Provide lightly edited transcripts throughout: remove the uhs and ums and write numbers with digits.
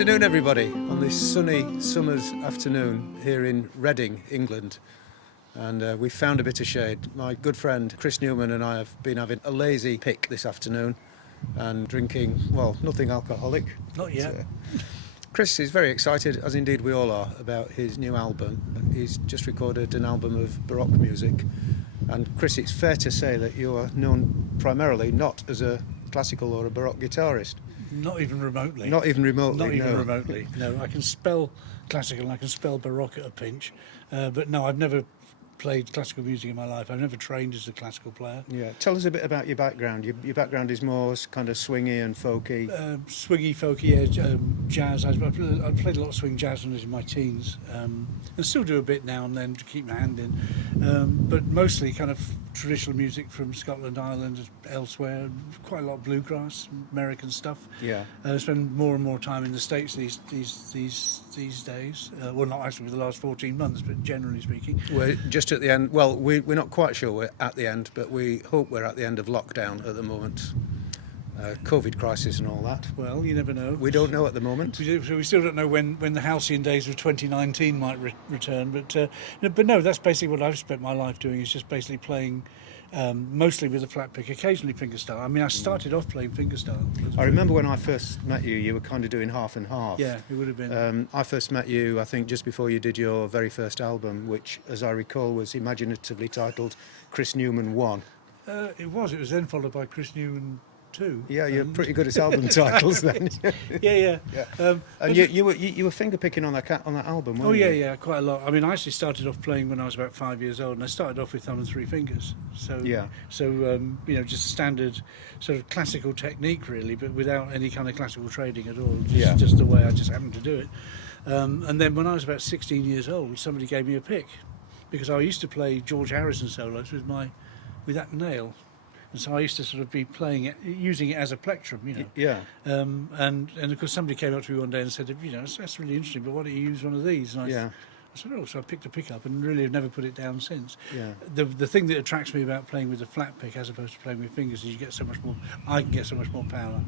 afternoon, everybody, on this sunny summer's afternoon here in Reading, England. And we've found a bit of shade. My good friend Chris Newman and I have been having a lazy pick this afternoon and drinking, well, nothing alcoholic. Not yet. Chris is very excited, as indeed we all are, about his new album. He's just recorded an album of Baroque music. And Chris, it's fair to say that you are known primarily not as a classical or a Baroque guitarist. Not even remotely. Not even remotely, Not even no. remotely, no. I can spell classical and I can spell Baroque at a pinch. But no, I've never played classical music in my life. I've never trained as a classical player. Yeah, tell us a bit about your background. Your background is more kind of swingy and folky. Swingy, folky, jazz. I played a lot of swing jazz when I was in my teens, and still do a bit now and then to keep my hand in. But mostly kind of traditional music from Scotland, Ireland, elsewhere. Quite a lot of bluegrass, American stuff. Yeah. I spend more and more time in the States these days. Well, not actually for the last 14 months, but generally speaking. We're just at the end. Well, we're not quite sure we're at the end, but we hope we're at the end of lockdown at the moment. COVID crisis and all that. Well, you never know. We don't know at the moment. We still don't know when the halcyon days of 2019 might return. But no, that's basically what I've spent my life doing. Is just basically playing, mostly with a flat pick, occasionally fingerstyle. I mean, I started off playing fingerstyle. I remember when I first met you, you were kind of doing half and half. Yeah, it would have been. I first met you, I think, just before you did your very first album, which, as I recall, was imaginatively titled Chris Newman 1. It was then followed by Chris Newman 2. Yeah, you're pretty good at album titles then. Yeah. And you were finger picking on that album, weren't you? Yeah, quite a lot. I mean, I actually started off playing when I was about 5 years old, and I started off with thumb and three fingers. So just standard sort of classical technique really, but without any kind of classical training at all. Just the way I just happened to do it. And then when I was about 16 years old, somebody gave me a pick because I used to play George Harrison solos with that nail. And so I used to sort of be playing it, using it as a plectrum, you know. Yeah. And of course somebody came up to me one day and said, that's really interesting, but why don't you use one of these? And I said, so I picked a pick up and really have never put it down since. Yeah. The thing that attracts me about playing with a flat pick as opposed to playing with fingers is I can get so much more power.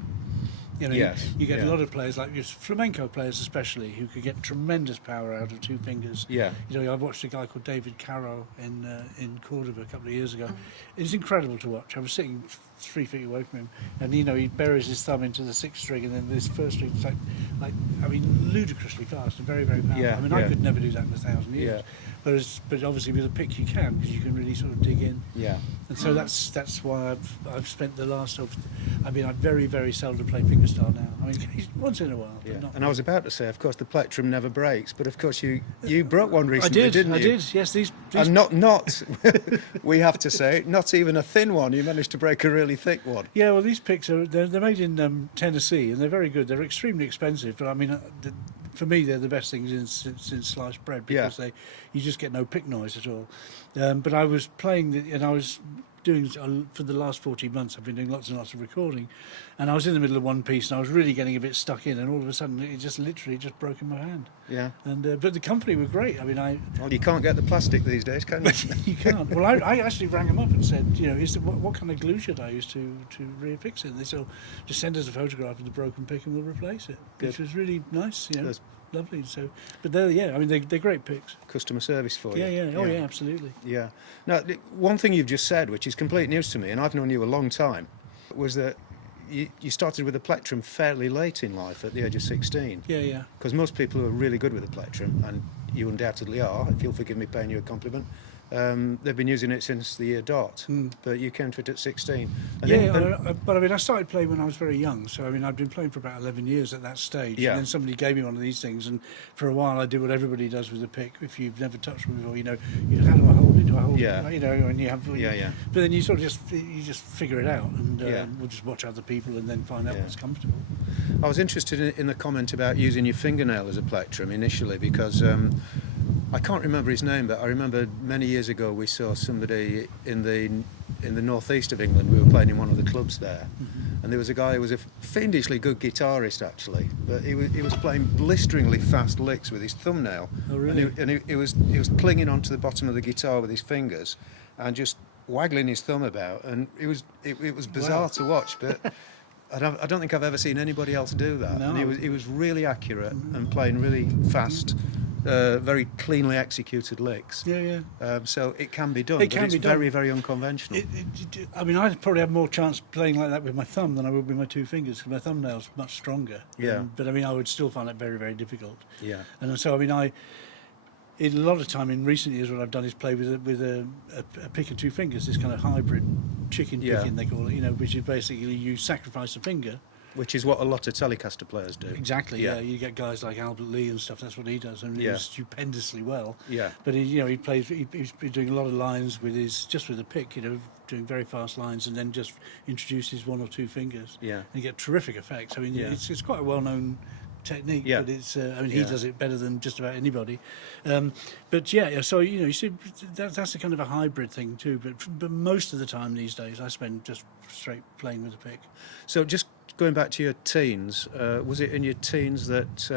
You know, you get a lot of players, like flamenco players especially, who could get tremendous power out of two fingers. Yeah. You know, I watched a guy called David Caro in Cordoba a couple of years ago. It's incredible to watch. I was sitting 3 feet away from him, and he buries his thumb into the sixth string, and then this first string is like ludicrously fast and very, very powerful. I could never do that in 1,000 years. Yeah. But obviously with a pick you can, because you can really sort of dig in. Yeah. And so that's why I've spent the last I very, very seldom play fingerstyle now. I mean, once in a while. Yeah. But not and I was about to say, of course, the plectrum never breaks, but of course you broke one recently, didn't you? I did. Yes, these and not we have to say, not even a thin one. You managed to break a really thick one. Yeah, well, these picks they're made in Tennessee, and they're very good. They're extremely expensive, but I mean, for me, they're the best things since sliced bread because you just get no pick noise at all. But I was playing and I was doing for the last 14 months. I've been doing lots and lots of recording, and I was in the middle of one piece, and I was really getting a bit stuck in, and all of a sudden, it just literally broke in my hand. Yeah. And but the company were great. I mean, well, you can't get the plastic these days, can you? You can't. Well, I actually rang them up and said, what kind of glue should I use to reaffix it? And they said, just send us a photograph of the broken pick and we'll replace it. Good. Which was really nice. That's lovely. So, but they're great picks. Customer service for you. Yeah. Oh yeah, absolutely. Yeah. Now, one thing you've just said, which is complete news to me, and I've known you a long time, was that you started with a plectrum fairly late in life, at the age of 16. Yeah. Because most people who are really good with a plectrum, and you undoubtedly are, if you'll forgive me paying you a compliment, they've been using it since the year dot, but you came to it at 16. But I mean, I started playing when I was very young, so I mean, I'd been playing for about 11 years at that stage, and then somebody gave me one of these things, and for a while I did what everybody does with a pick. If you've never touched one before, how do I hold it? Do I hold it? And you have, but then you sort of just figure it out, and we'll just watch other people and then find out what's comfortable. I was interested in the comment about using your fingernail as a plectrum initially, because I can't remember his name, but I remember many years ago we saw somebody in the northeast of England. We were playing in one of the clubs there, and there was a guy who was a fiendishly good guitarist actually, but he was playing blisteringly fast licks with his thumbnail. Oh, really? And he was clinging onto the bottom of the guitar with his fingers and just waggling his thumb about, and it was bizarre to watch, but I don't think I've ever seen anybody else do that. No. And he was really accurate and playing really fast, very cleanly executed licks. Yeah. So it can be done. It can but be it's done. very, very unconventional. I mean, I'd probably have more chance playing like that with my thumb than I would with my two fingers, because my thumbnail's much stronger. Yeah. But I mean, I would still find it very, very difficult. Yeah. And so, I mean, a lot of time in recent years, what I've done is play with a pick and two fingers, this kind of hybrid chicken picking, they call it, which is basically you sacrifice a finger. Which is what a lot of Telecaster players do. Exactly, yeah. You get guys like Albert Lee and stuff, that's what he does, and he does stupendously well. Yeah. But he plays, he's been doing a lot of lines with just with a pick, doing very fast lines, and then just introduces one or two fingers. Yeah. And you get terrific effects. I mean, it's quite a well-known technique, but it's he does it better than just about anybody. But so you see that's a kind of a hybrid thing too, but most of the time these days I spend just straight playing with a pick. So just going back to your teens, was it in your teens that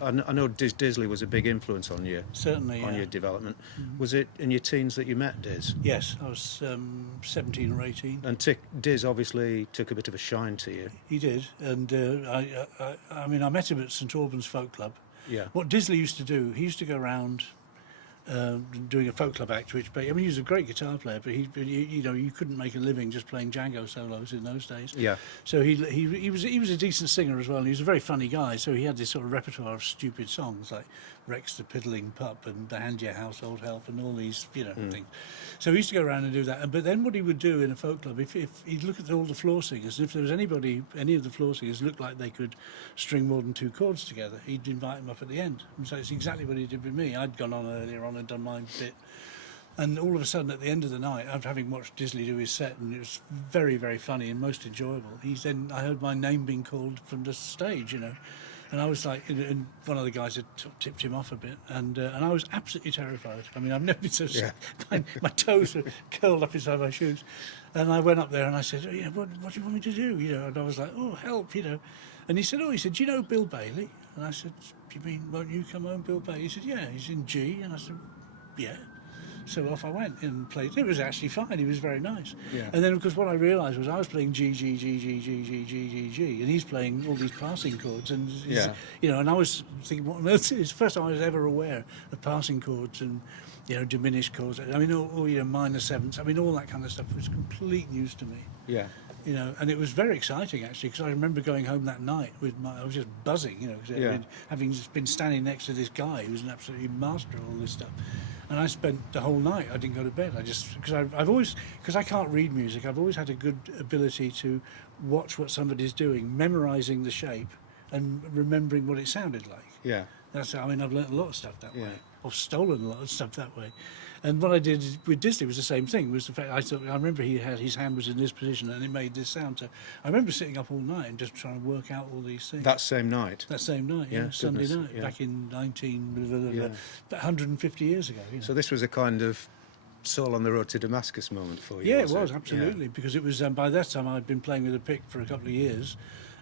I know Diz Disley was a big influence on you? Certainly, on your development. Was it in your teens that you met Diz? Yes, I was 17 or 18. And Diz obviously took a bit of a shine to you. He did, and I mean, I met him at St Albans Folk Club. Yeah. What Disley used to do, he used to go around doing a folk club act, which, I mean, he was a great guitar player, but you couldn't make a living just playing Django solos in those days. Yeah. So he was a decent singer as well, and he was a very funny guy. So he had this sort of repertoire of stupid songs like Rex the Piddling Pup and The Hand Your Household Help and all these things. So he used to go around and do that. But then what he would do in a folk club, if he'd look at all the floor singers, and if there was any of the floor singers looked like they could string more than two chords together, he'd invite them up at the end. And so it's exactly what he did with me. I'd gone on earlier on and done my bit. And all of a sudden, at the end of the night, after having watched Disley do his set, and it was very, very funny and most enjoyable, I heard my name being called from the stage, And I was like, and one of the guys had tipped him off a bit, and I was absolutely terrified. I mean, I've never been so sick. My toes were curled up inside my shoes. And I went up there and I said, what do you want me to do? And I was like, oh, help, And he said, do you know Bill Bailey? And I said, do you mean, won't you come home, Bill Bailey? He said, yeah, he's in G. And I said, yeah. So off I went and played. It was actually fine. He was very nice. Yeah. And then, of course, what I realised was I was playing G, G, G, G, G, G, G, G, G, and he's playing all these passing chords. And and I was thinking, what on earth? It's the first time I was ever aware of passing chords and diminished chords. I mean, all minor sevenths. I mean, all that kind of stuff was complete news to me. Yeah. And it was very exciting actually, because I remember going home that night I was just buzzing, because having been standing next to this guy who was an absolutely master of all this stuff. And I spent the whole night, I didn't go to bed. Because I can't read music, I've always had a good ability to watch what somebody's doing, memorising the shape and remembering what it sounded like. Yeah. I've learnt a lot of stuff that way. I've stolen a lot of stuff that way. And what I did with Disley was the same thing. Was the fact I remember his hand was in this position and it made this sound. So I remember sitting up all night and just trying to work out all these things. That same night, Sunday night, back in 150 years ago. So this was a kind of soul on the road to Damascus moment for you. Yeah, it was absolutely, because it was by that time I'd been playing with a pick for a couple of years.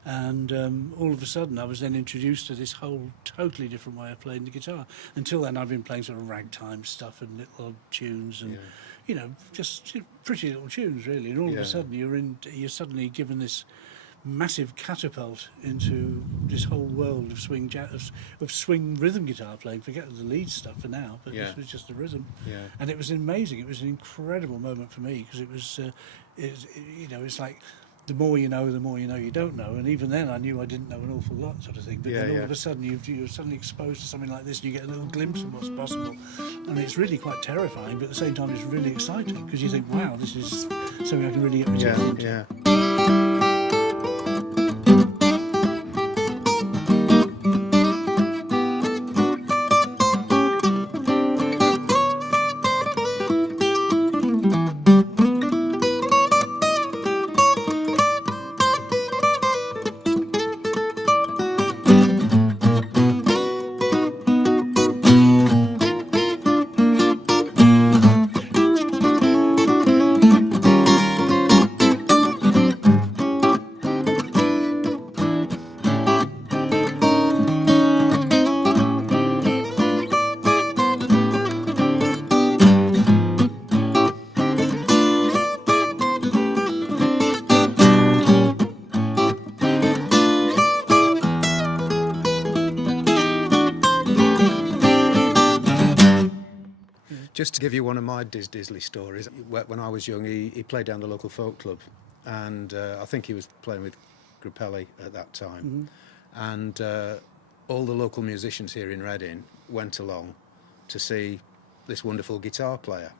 And all of a sudden I was then introduced to this whole totally different way of playing the guitar. Until then I'd been playing sort of ragtime stuff and little odd tunes and just pretty little tunes really. And all of a sudden you're suddenly given this massive catapult into this whole world of swing rhythm guitar playing. Forget the lead stuff for now, but this was just the rhythm. And it was amazing. It was an incredible moment for me, because it was it's like, the more you know you don't know, and even then I knew I didn't know an awful lot, sort of thing. But then all of a sudden you're suddenly exposed to something like this, and you get a little glimpse of what's possible, and it's really quite terrifying. But at the same time, it's really exciting, because you think, wow, this is something I can really get my teeth into. Yeah. Just to give you one of my Diz Disley stories, when I was young, he played down the local folk club, and I think he was playing with Grappelli at that time. And all the local musicians here in Reading went along to see this wonderful guitar player.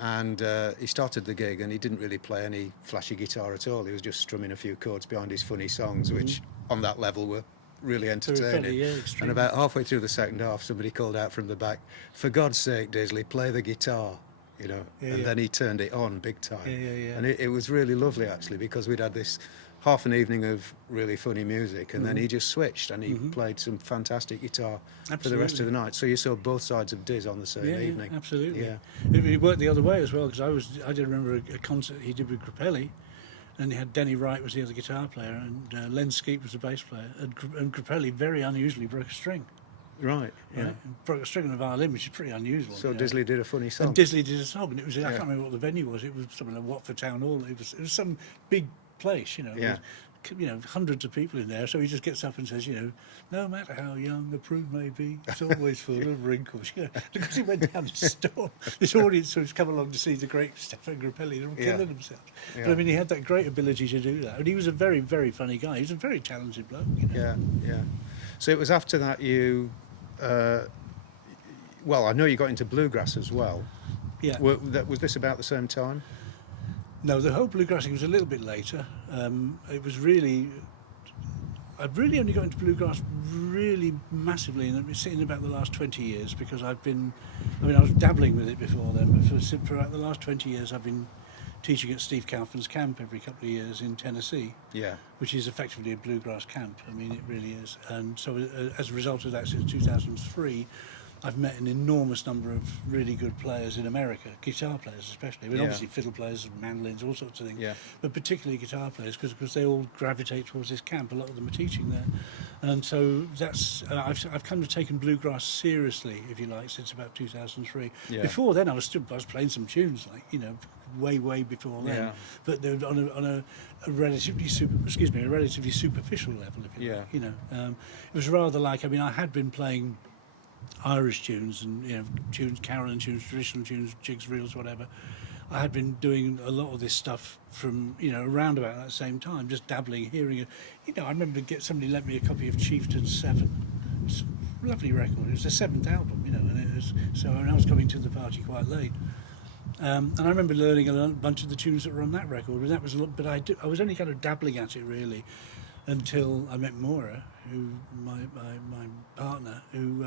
And he started the gig, and he didn't really play any flashy guitar at all. He was just strumming a few chords behind his funny songs, which on that level were really entertaining. Funny, yeah, and about halfway through the second half, somebody called out from the back, "For God's sake, Disley, play the guitar," you know. And then he turned it on big time. And it was really lovely, actually, because we'd had this half an evening of really funny music, and then he just switched, and he played some fantastic guitar for the rest of the night. So you saw both sides of Diz on the same evening. Absolutely. Yeah. It worked the other way as well, because I did remember a concert he did with Grappelli, and he had Denny Wright was the other guitar player, and Len Skeet was the bass player, and Grappelli very unusually broke a string. Right. Yeah. Broke a string on the violin, which is pretty unusual. So Disley did a funny song. And Disley did a song, and it was I can't remember what the venue was. It was something like Watford Town Hall. It was some big place, you know. Yeah. With, hundreds of people in there. So he just gets up and says, no matter how young the prune may be, it's always full of wrinkles. Because he went down the storm. This audience who's come along to see the great Stefan Grappelli, they're all killing themselves. Yeah. But I mean, he had that great ability to do that, and he was a very, very funny guy. He was a very talented bloke. Yeah. So it was after that you. Well, I know you got into bluegrass as well. Yeah. Was this about the same time? No, the whole bluegrassing was a little bit later. It was really... I've really only got into bluegrass really massively in about the last 20 years, because I was dabbling with it before then, but for about the last 20 years I've been teaching at Steve Kaufman's camp every couple of years in Tennessee, which is effectively a bluegrass camp. I mean, it really is. And so as a result of that, since 2003, I've met an enormous number of really good players in America, guitar players especially. I mean, obviously fiddle players, mandolins, all sorts of things, but particularly guitar players, because they all gravitate towards this camp. A lot of them are teaching there, and so that's I've kind of taken bluegrass seriously, if you like, since about 2003. Before then, I was playing some tunes, like way before then, but they're on a relatively superficial level, if you like. It was rather like, I had been playing Irish tunes and tunes, Carolyn tunes, traditional tunes, jigs, reels, whatever. I had been doing a lot of this stuff from around about that same time, just dabbling, hearing it. I remember somebody lent me a copy of Chieftain 7. It's a lovely record. It was the 7th album, and it was and I was coming to the party quite late. And I remember learning a bunch of the tunes that were on that record, and that was a lot. But I was only kind of dabbling at it really until I met Máire, who my partner, who.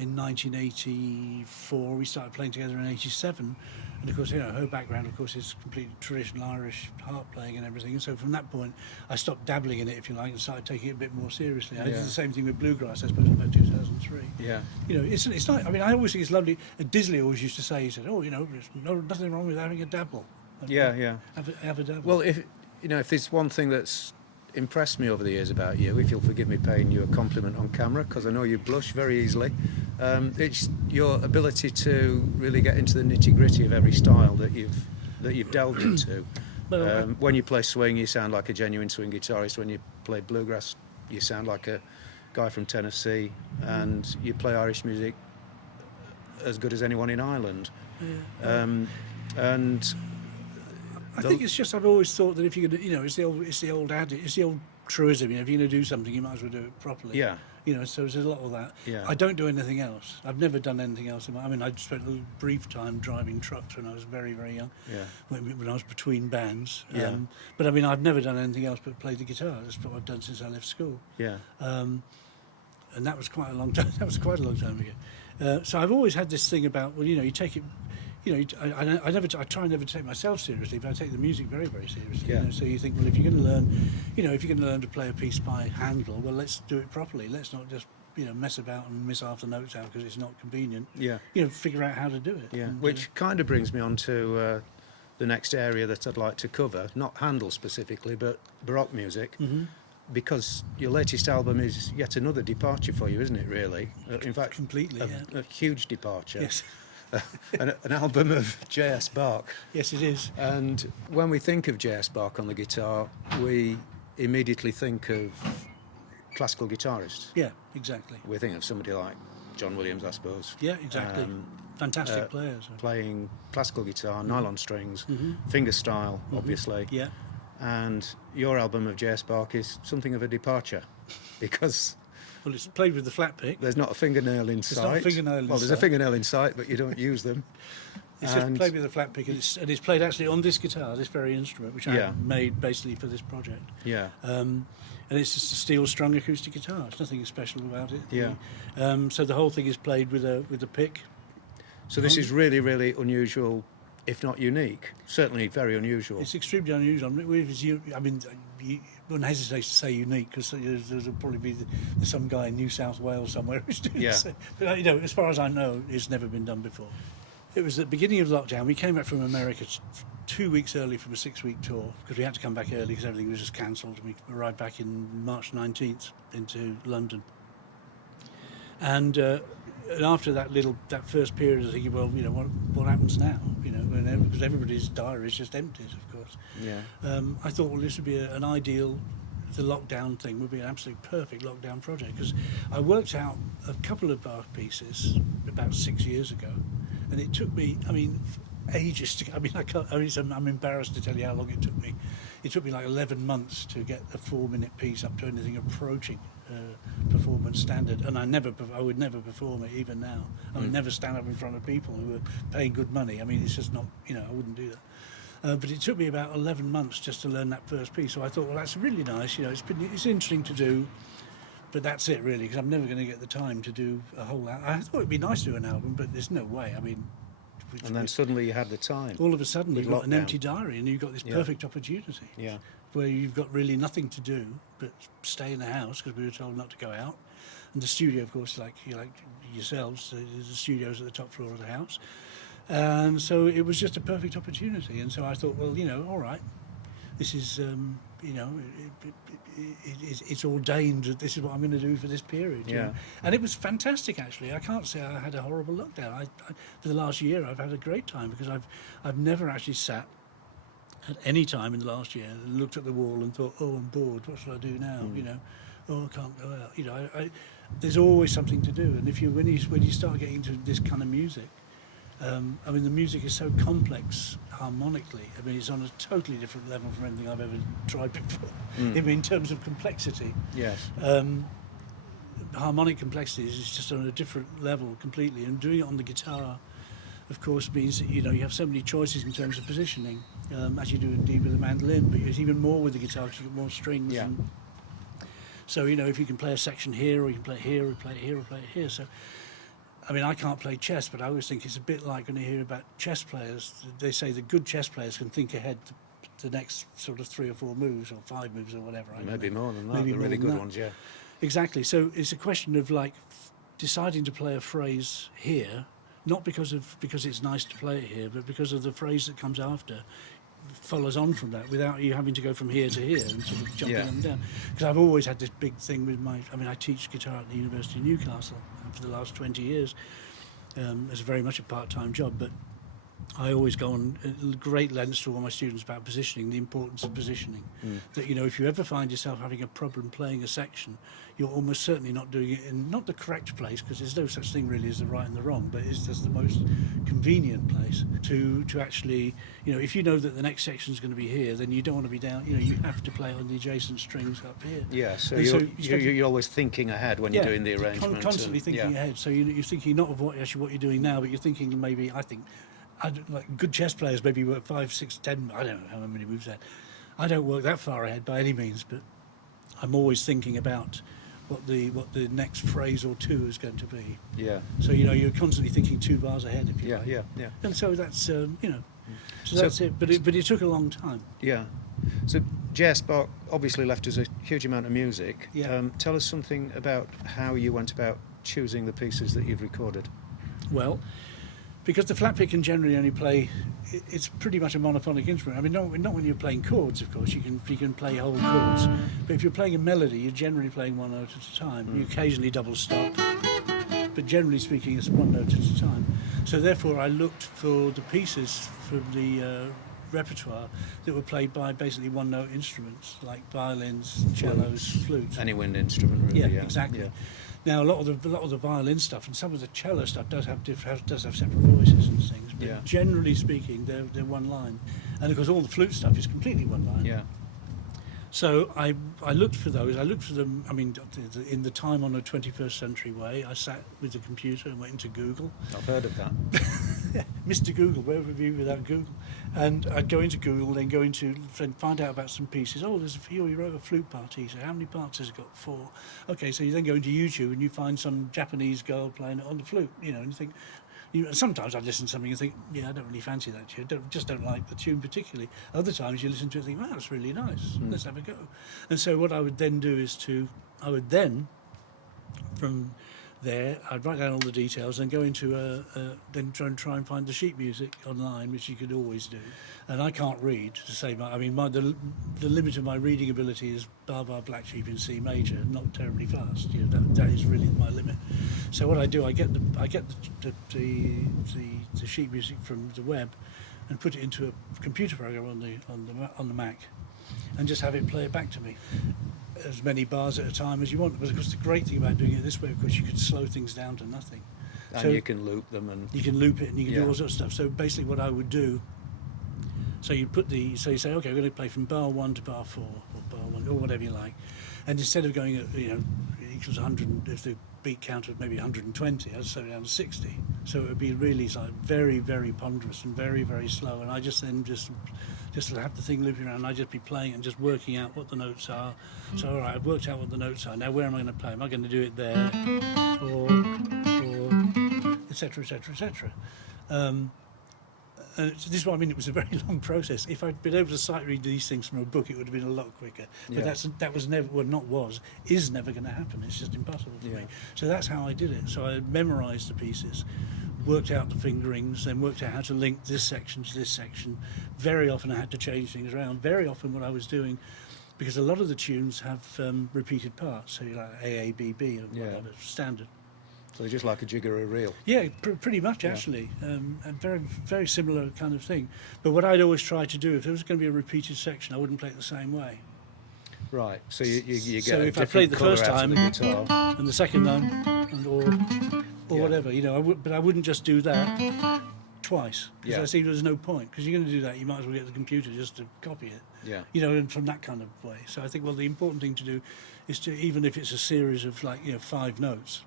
In 1984, we started playing together in '87, and of course, her background, of course, is completely traditional Irish harp playing and everything. And so from that point, I stopped dabbling in it, if you like, and started taking it a bit more seriously. I did the same thing with bluegrass, I suppose, in about 2003. Yeah. It's not. I always think it's lovely. And Disley always used to say, he said, there's nothing wrong with having a dabble. Have a dabble. Well, if there's one thing that's impressed me over the years about you, if you'll forgive me paying you a compliment on camera, because I know you blush very easily, it's your ability to really get into the nitty-gritty of every style that you've delved into. When you play swing, you sound like a genuine swing guitarist. When you play bluegrass, you sound like a guy from Tennessee, and you play Irish music as good as anyone in Ireland. And I think it's just, I've always thought that if you're going to, it's the old adage, it's the old truism, if you're going to do something, you might as well do it properly. So there's a lot of that. I don't do anything else. I've never done anything else. I spent a brief time driving trucks when I was very, very young, when I was between bands. But I've never done anything else but play the guitar. That's what I've done since I left school. And that was quite a long time. That was quite a long time ago. So I've always had this thing about, you take it. I try never to take myself seriously, but I take the music very, very seriously. So you think, well, if you're going to learn, to play a piece by Handel, well, let's do it properly. Let's not just mess about and miss half the notes out because it's not convenient. Figure out how to do it. And, which kind of brings me on to the next area that I'd like to cover, not Handel specifically, but Baroque music. Because your latest album is yet another departure for you, isn't it? Really, in fact, completely, a huge departure. Yes. an album of J.S. Bach. Yes, it is. And when we think of J.S. Bach on the guitar, we immediately think of classical guitarists. Yeah, exactly. We think of somebody like John Williams, I suppose. Yeah, exactly. fantastic players. Playing classical guitar, nylon strings, finger style, obviously. Yeah. And your album of J.S. Bach is something of a departure, because Well, it's played with the flat pick. there's not a fingernail in sight. There's not a fingernail in Well, there's a sight. fingernail in sight, but you don't use them. It's just played with a flat pick, and it's played actually on this guitar, this very instrument, which I made basically for this project. Yeah. And it's just a steel-strung acoustic guitar. There's nothing special about it. Yeah. So the whole thing is played with a pick. So this is really, really unusual, if not unique. Certainly very unusual. It's extremely unusual. I mean, you wouldn't hesitate to say unique, because there'll probably be some guy in New South Wales somewhere who's doing this. But, as far as I know, it's never been done before. It was at the beginning of lockdown. We came back from America 2 weeks early from a 6-week tour, because we had to come back early because everything was just cancelled. We arrived back in March 19th into London. And after that first period of thinking, well, what happens now? Because everybody's diary is just empties, of course. Yeah. I thought, well, this would be an ideal. The lockdown thing would be an absolute perfect lockdown project, because I worked out a couple of Bach pieces about 6 years ago, and it took me, ages to. I'm embarrassed to tell you how long it took me. It took me like 11 months to get a 4-minute piece up to anything approaching performance standard, and I would never perform it even now. I would never stand up in front of people who were paying good money. It's just not, I wouldn't do that. But it took me about 11 months just to learn that first piece. So I thought, well, that's really nice. It's interesting to do, but that's it really, because I'm never going to get the time to do a whole album. I thought it'd be nice to do an album, but there's no way. And then suddenly you had the time. All of a sudden you've got an lockdown. empty diary, and you've got this perfect opportunity. Yeah. Where you've got really nothing to do but stay in the house, because we were told not to go out. And the studio, of course, like yourselves, the studio's at the top floor of the house. And so it was just a perfect opportunity. And so I thought, well, all right, this is, it's ordained that this is what I'm going to do for this period. Yeah. And it was fantastic, actually. I can't say I had a horrible lockdown. For the last year, I've had a great time, because I've never actually sat at any time in the last year and looked at the wall and thought, oh, I'm bored, what shall I do now? Oh, I can't go out. There's always something to do. And when you start getting into this kind of music, the music is so complex harmonically. It's on a totally different level from anything I've ever tried before. In terms of complexity. Yes. Harmonic complexity is just on a different level completely. And doing it on the guitar, of course, means that you have so many choices in terms of positioning, as you do indeed with the mandolin, but it's even more with the guitar, because you've got more strings. Yeah. And so if you can play a section here, or you can play it here, or play it here, or play it here. So I can't play chess, but I always think it's a bit like when you hear about chess players. They say that good chess players can think ahead to the next sort of 3 or 4 moves, or 5 moves, or whatever. Maybe more than that. Maybe the really more than good that. ones, yeah. Exactly. So it's a question of deciding to play a phrase here, not because it's nice to play it here, but because of the phrase that comes after follows on from that, without you having to go from here to here and sort of jumping up and down. Because I've always had this big thing with I teach guitar at the University of Newcastle for the last 20 years. It's very much a part-time job, but I always go on great lengths to all my students about positioning, the importance of positioning. That, if you ever find yourself having a problem playing a section, you're almost certainly not doing it in not the correct place, because there's no such thing really as the right and the wrong, but it's just the most convenient place to actually, if you know that the next section is going to be here, then you don't want to be down, you have to play on the adjacent strings up here. Yeah, so And you're always thinking ahead when you're doing the arrangement. Constantly thinking ahead. So you're thinking not of what you're doing now, but you're thinking maybe, good chess players maybe work 5, 6, 10, I don't know how many moves ahead. I don't work that far ahead by any means, but I'm always thinking about what the next phrase or two is going to be. Yeah. So you're constantly thinking 2 bars ahead, if you like. Yeah. And so that's so that's it. But it took a long time. Yeah. So J.S. Bach obviously left us a huge amount of music. Yeah. Tell us something about how you went about choosing the pieces that you've recorded. Well, because the flatpick can generally only play, it's pretty much a monophonic instrument. Not when you're playing chords, of course. You can play whole chords, but if you're playing a melody, you're generally playing one note at a time. You occasionally double stop, but generally speaking, it's one note at a time. So therefore, I looked for the pieces from the repertoire that were played by basically one-note instruments like violins, cellos, flutes. Any wind instrument, really. Yeah, exactly. Yeah. Now a lot of the violin stuff and some of the cello stuff does have separate voices and things, but generally speaking, they're one line, and of course all the flute stuff is completely one line. Yeah. So I looked for those. I looked for them. I mean, in the time on a 21st century way, I sat with the computer and went into Google. I've heard of that. Mr. Google, where would we be without Google? And I'd go into Google, then go into find out about some pieces. Oh, there's a few. He wrote a flute partita. How many parts has it got? 4. Okay, so you then go into YouTube and you find some Japanese girl playing it on the flute. You know, and you think. Sometimes I listen to something and think, yeah, I don't really fancy that tune. Just don't like the tune particularly. Other times you listen to it and think, wow, that's really nice. Let's have a go. And so what I would then do is from there, I'd write down all the details and go into then try and find the sheet music online, which you could always do. And I can't read to say the limit of my reading ability is bar black sheep in C major, not terribly fast. You know, that is really my limit. So what I do, I get the sheet music from the web and put it into a computer program on the Mac, and just have it play it back to me. As many bars at a time as you want. But of course the great thing about doing it this way, of course, you can slow things down to nothing. And so you can loop them, and you can loop it, and you can do all sorts of stuff. So basically what I would do, so you say, okay, I'm going to play from bar 1 to bar 4, or bar 1, or whatever you like. And instead of going at, equals 100, if the beat count was maybe 120, I'd slow it down to 60. So it would be really like very, very ponderous and very, very slow. And I just have the thing looping around, and I'd just be playing and just working out what the notes are. So all right, I've worked out what the notes are. Now where am I going to play? Am I going to do it there, or etc., etc., etc. This is what I mean. It was a very long process. If I'd been able to sight read these things from a book, it would have been a lot quicker. But is never going to happen. It's just impossible for me. So that's how I did it. So I memorised the pieces, worked out the fingerings, then worked out how to link this section to this section. Very often I had to change things around. Very often what I was doing, because a lot of the tunes have repeated parts, so like A, A, B, B, or whatever, standard. So just like a jig or a reel. Yeah, pretty much actually. A very, very similar kind of thing. But what I'd always try to do, if there was going to be a repeated section, I wouldn't play it the same way. Right. So you get so a if I played the first time the guitar, and the second time, or whatever, but I wouldn't just do that twice, because I see there's no point, because you're going to do that, you might as well get the computer just to copy it. And from that kind of way. So I think, well, the important thing to do is to, even if it's a series of 5 notes,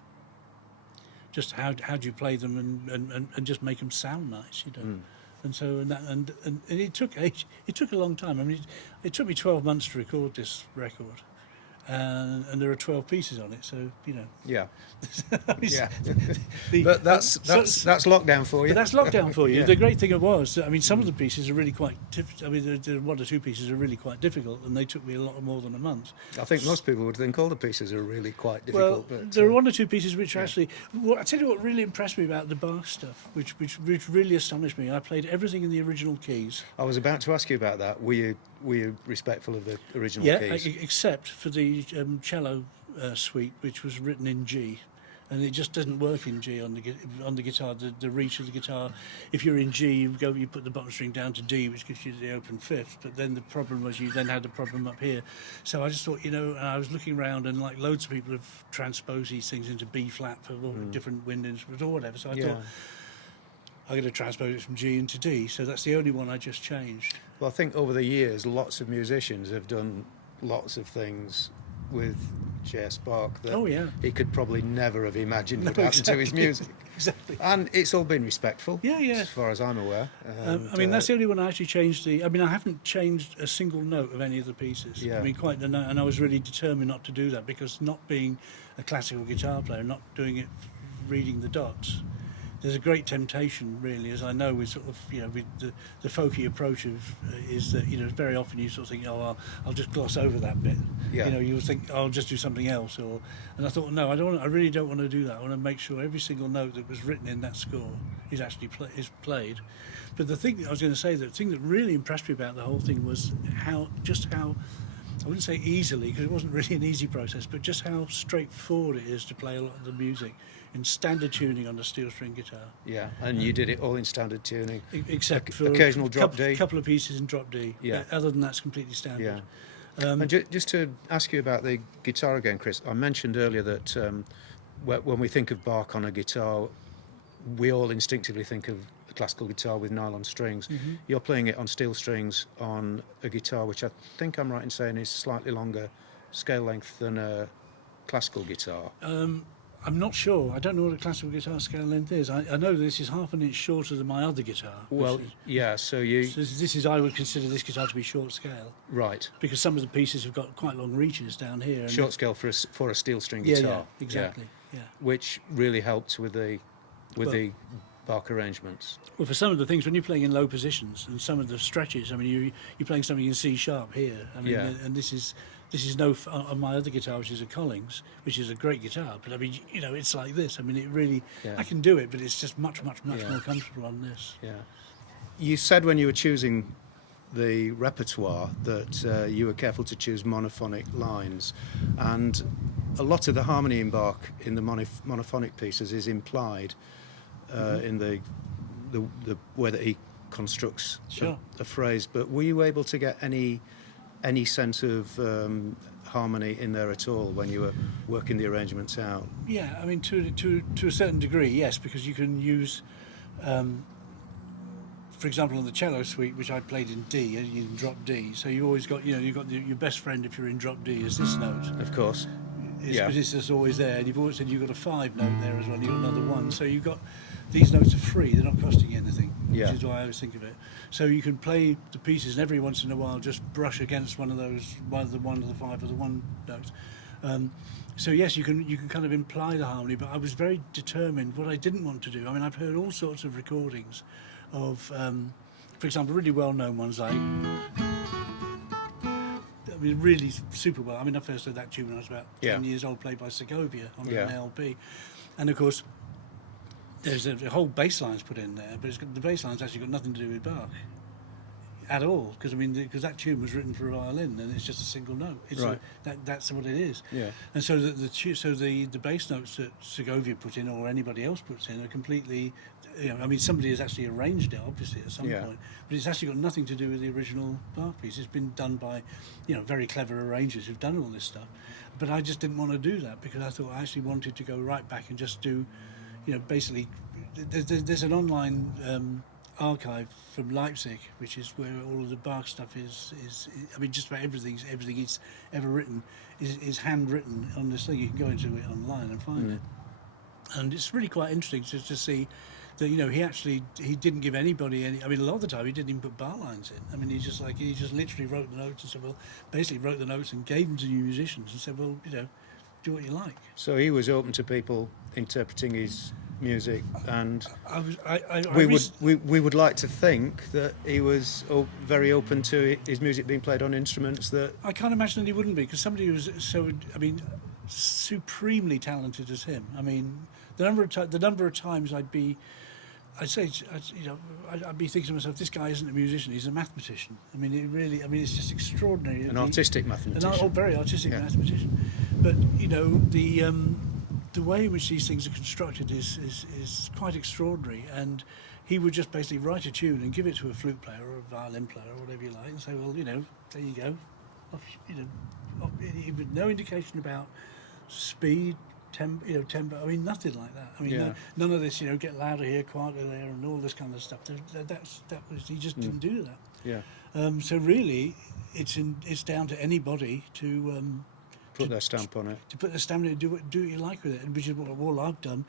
just how do you play them and just make them sound nice, And so and it took a long time. I mean, it took me 12 months to record this record, and there are 12 pieces on it. So Yeah. Yeah. But that's lockdown for you. But that's lockdown for you. Yeah. The great thing was, I mean, some of the pieces are really quite. I mean, there are 1 or 2 pieces are really quite difficult, and they took me a lot more than a month. I think most people would think all the pieces are really quite difficult. Well, but there are 1 or 2 pieces which are actually. Well, I tell you what really impressed me about the Bach stuff, which really astonished me. I played everything in the original keys. I was about to ask you about that. Were you respectful of the original keys? Yeah, except for the cello suite, which was written in G. And it just doesn't work in G on the guitar. The reach of the guitar, if you're in G, you put the bottom string down to D, which gives you the open fifth. But then the problem was you then had the problem up here. So I just thought, and I was looking around, and like loads of people have transposed these things into B flat for different wind instruments or whatever. So I thought, I'm going to transpose it from G into D. So that's the only one I just changed. Well, I think over the years, lots of musicians have done lots of things with J.S. Bach that he could probably never have imagined would happen to his music. Exactly. And it's all been respectful, yeah. as far as I'm aware. I mean, that's the only one I actually changed I mean, I haven't changed a single note of any of the pieces. Yeah. I mean, and I was really determined not to do that, because not being a classical guitar player, not doing it reading the dots, there's a great temptation, really, as I know, with sort of, with the folky approach is that, very often you sort of think, I'll just gloss over that bit. Yeah. You'll think, I'll just do something else. And I thought, no, I really don't want to do that. I want to make sure every single note that was written in that score is actually played. But the thing I was going to say, the thing that really impressed me about the whole thing was how, I wouldn't say easily, because it wasn't really an easy process, but just how straightforward it is to play a lot of the music in standard tuning on a steel string guitar. Yeah, and you did it all in standard tuning. Except for occasional drop D. A couple of pieces in drop D. Yeah. Other than that, it's completely standard. Yeah. And just to ask you about the guitar again, Chris, I mentioned earlier that when we think of Bach on a guitar, we all instinctively think of a classical guitar with nylon strings. Mm-hmm. You're playing it on steel strings on a guitar which I think I'm right in saying is slightly longer scale length than a classical guitar. I'm not sure. I don't know what a classical guitar scale length is. I know this is half an inch shorter than my other guitar. Well, yeah, so you... So this is, I would consider this guitar to be short scale. Right. Because some of the pieces have got quite long reaches down here. And short scale for a steel string guitar. Yeah, exactly. Yeah. Which really helped with the Bach arrangements. Well, for some of the things, when you're playing in low positions and some of the stretches, I mean, you're playing something in C sharp here. I mean, and this is no on my other guitar, which is a Collings, which is a great guitar. But I mean, it's like this. I mean, it really, I can do it, but it's just much more comfortable on this. Yeah. You said when you were choosing the repertoire that you were careful to choose monophonic lines, and a lot of the harmony in Bach in the monophonic pieces is implied in the way that he constructs a phrase. But were you able to get any sense of harmony in there at all when you were working the arrangements out? Yeah, I mean, to a certain degree, yes, because you can use, for example, on the cello suite, which I played in D, and you can drop D. So you always got, you've got your best friend if you're in drop D is this note. Of course. Because it's just always there. And you've always said you've got a 5 note there as well. You've got another 1. So you've got, these notes are free. They're not costing you anything, which is why I always think of it. So you can play the pieces, and every once in a while just brush against one of those, one of the 5 or the 1 notes. So yes, you can kind of imply the harmony, but I was very determined what I didn't want to do. I mean, I've heard all sorts of recordings of, for example, really well-known ones like, I mean, really super well. I mean, I first heard that tune when I was about 10 years old, played by Segovia on an LP. And of course, there's a whole bass line's put in there, but the bass line's actually got nothing to do with Bach at all. Because I mean, because that tune was written for a violin, and it's just a single note. It's that's what it is. Yeah. And so the bass notes that Segovia put in, or anybody else puts in, are completely. I mean, somebody has actually arranged it, obviously, at some point, but it's actually got nothing to do with the original Bach piece. It's been done by, very clever arrangers who've done all this stuff. But I just didn't want to do that because I thought I actually wanted to go right back and just do, basically, there's an online archive from Leipzig, which is where all of the Bach stuff is. I mean, just about everything he's ever written is handwritten on this thing. You can go into it online and find it, and it's really quite interesting just to see that he didn't give anybody any. I mean, a lot of the time he didn't even put bar lines in. I mean, he just literally wrote the notes and said, well, basically wrote the notes and gave them to musicians and said, well, do what you like. So he was open to people interpreting his music, and we would like to think that he was very open to his music being played on instruments that. I can't imagine that he wouldn't be, because somebody who's supremely talented as him. I mean, the number of times I'd be thinking to myself, this guy isn't a musician, he's a mathematician. I mean, it's just extraordinary. An artistic mathematician. Very artistic mathematician. But, the way in which these things are constructed is quite extraordinary. And he would just basically write a tune and give it to a flute player or a violin player or whatever you like and say, well, there you go. With no indication about speed, tempo. I mean, nothing like that. I mean, none of this. Get louder here, quieter there, and all this kind of stuff. He just didn't do that. Yeah. So really, it's down to anybody to put their stamp on it. To put their stamp on it, do what you like with it, and which is what all I've done.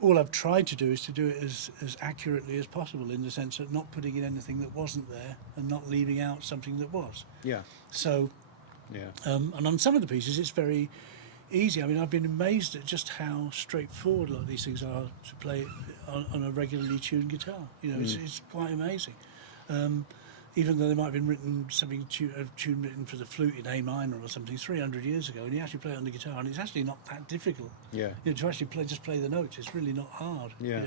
All I've tried to do is to do it as accurately as possible, in the sense of not putting in anything that wasn't there and not leaving out something that was. Yeah. So. Yeah. And on some of the pieces, it's very easy. I mean, I've been amazed at just how straightforward a lot of these things are to play on a regularly tuned guitar. It's quite amazing. Even though they might have been written a tune written for the flute in A minor or something 300 years ago, and you actually play it on the guitar, and it's actually not that difficult. Yeah. To actually play the notes, it's really not hard. Yeah.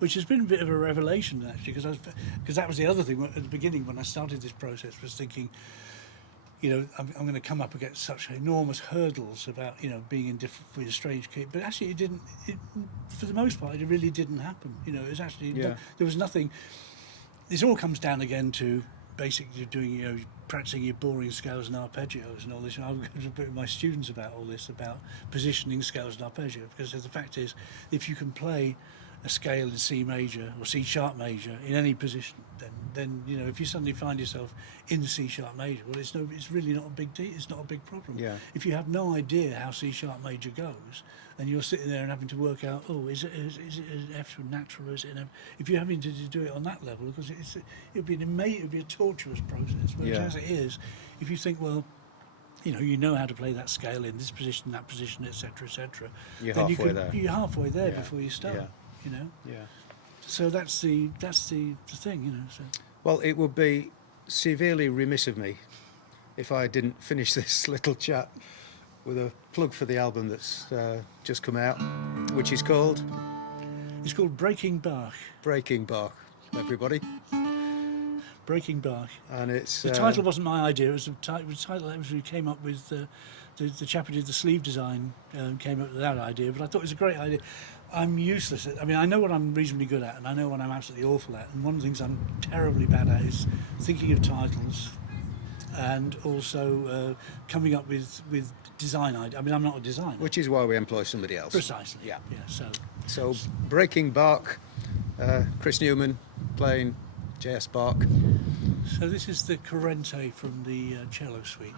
Which has been a bit of a revelation actually, because that was the other thing at the beginning when I started this process, was thinking, I'm going to come up against such enormous hurdles about, being with a strange key. But actually, for the most part, it really didn't happen. It was actually, there was nothing. This all comes down again to basically you're doing, you know, practicing your boring scales and arpeggios and all this. And I'm going to put with my students about all this, about positioning scales and arpeggio, because the fact is, if you can play a scale in C major or C sharp major in any position, then you know, if you suddenly find yourself in C sharp major, well, it's really not a big deal. It's not a big problem. Yeah. If you have no idea how C sharp major goes, and you're sitting there and having to work out, oh, is it an F natural, or is it an F? If you're having to do it on that level, because it'd be a torturous process. Whereas as it is, if you think, well, you know how to play that scale in this position, that position, etc., etc. You're then halfway there. You're halfway there before you start. Yeah. You know. Yeah. So that's the thing, you know. So. Well, it would be severely remiss of me if I didn't finish this little chat with a plug for the album that's just come out, which is called... It's called Breaking Bach. Breaking Bach, everybody. Breaking Bach. And it's... The title wasn't my idea. It was the title that we came up with. The chap who did the sleeve design came up with that idea, but I thought it was a great idea. I'm useless at, I mean, I know what I'm reasonably good at, and I know what I'm absolutely awful at, and one of the things I'm terribly bad at is thinking of titles, and also coming up with design ideas. I mean, I'm not a designer. Which is why we employ somebody else. Precisely. Yeah. So Breaking Bach, Chris Newman playing J.S. Bach. this is the Corrente from the cello suite.